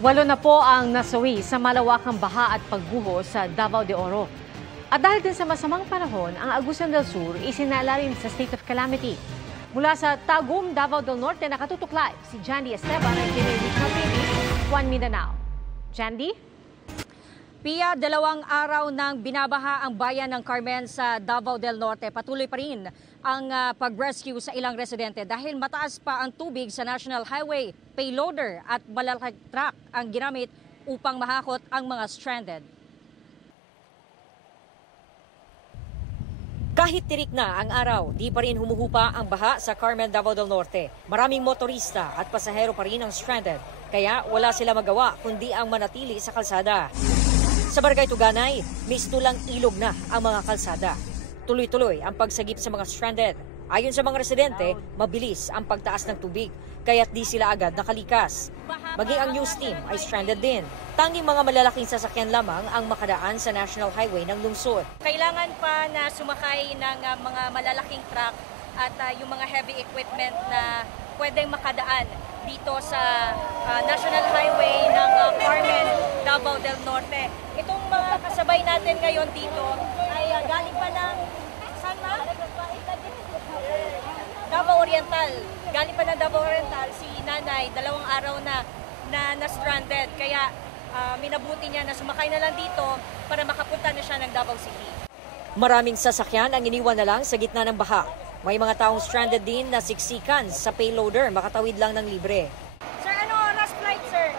Walo na po ang nasawi sa malawakang baha at pagguho sa Davao de Oro. At dahil din sa masamang panahon, ang Agusan del Sur isinalarin sa state of calamity. Mula sa Tagum, Davao del Norte, nakatutok live si Jandy Esteban ng GMA Regional TV, One Mindanao. Jandy? Pia, 2 araw nang binabaha ang bayan ng Carmen sa Davao del Norte. Patuloy pa rin ang pag-rescue sa ilang residente dahil mataas pa ang tubig sa National Highway. Payloader at malalaking truck ang ginamit upang mahakot ang mga stranded. Kahit tirik na ang araw, di pa rin humuhupa ang baha sa Carmen, Davao del Norte. Maraming motorista at pasahero pa rin ang stranded, kaya wala sila magawa kundi ang manatili sa kalsada. Sa Barangay Tuganay, mistulang ilog na ang mga kalsada. Tuloy-tuloy ang pagsagip sa mga stranded. Ayon sa mga residente, mabilis ang pagtaas ng tubig, kaya't di sila agad nakalikas. Maging ang news team ay stranded din. Tanging mga malalaking sasakyan lamang ang makadaan sa National Highway ng lungsod. Kailangan pa na sumakay ng mga malalaking truck at yung mga heavy equipment na pwedeng makadaan dito sa National Highway ng Carmen, Davao del Norte. Itong mga kasabay natin ngayon dito ay galing pa ng Davao Oriental. Galing pa ng Davao Oriental si nanay, 2 araw na stranded. Kaya minabuti niya na sumakay na lang dito para makapunta na siya ng Davao City. Maraming sasakyan ang iniwan na lang sa gitna ng baha. May mga taong stranded din na siksikan sa payloader, makatawid lang ng libre. Sir, ano oras flight, sir?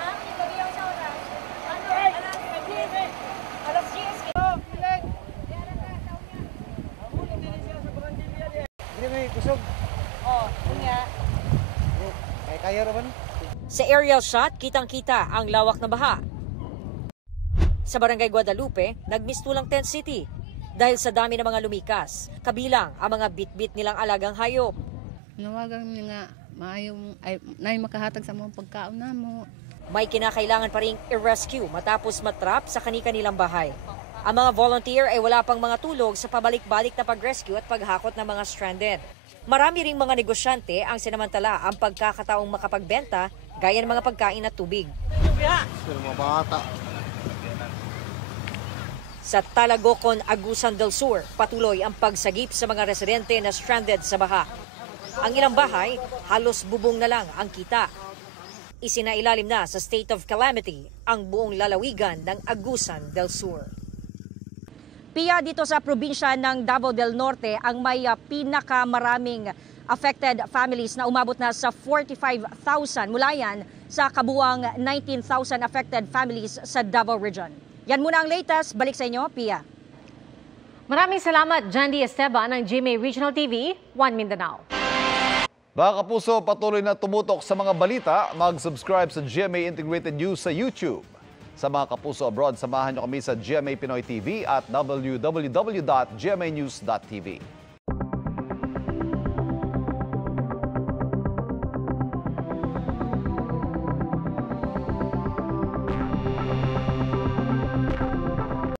Ha? Gabi yung sa oras? Alas 10. Hindi may kusog. Oh, yun nga. Kaya naman. Sa aerial shot, kitang-kita ang lawak na baha. Sa Barangay Guadalupe, nagmistulang tent city dahil sa dami ng mga lumikas, kabilang ang mga bit-bit nilang alagang hayop. Nawagan nga maayong ay makahatag sa mga pagkaon namo. May kinakailangan pa ring i-rescue matapos matrap sa kani-kanilang bahay. Ang mga volunteer ay wala pang mga tulog sa pabalik-balik na pag-rescue at paghakot ng mga stranded. Marami ring mga negosyante ang sinamantala ang pagkakataong makapagbenta gaya ng mga pagkain at tubig. Mga bata. Sa Talagocon, Agusan del Sur, patuloy ang pagsagip sa mga residente na stranded sa baha. Ang ilang bahay, halos bubong na lang ang kita. Isinailalim na sa state of calamity ang buong lalawigan ng Agusan del Sur. Pia, dito sa probinsya ng Davao del Norte, ang may pinakamaraming affected families na umabot na sa 45,000. Mula yan sa kabuang 19,000 affected families sa Davao Region. Yan muna ang latest. Balik sa inyo, Pia. Maraming salamat, Jandy Esteban ng GMA Regional TV, One Mindanao. Mga kapuso, patuloy na tumutok sa mga balita. Mag-subscribe sa GMA Integrated News sa YouTube. Sa mga kapuso abroad, samahan nyo kami sa GMA Pinoy TV at www.gmanews.tv.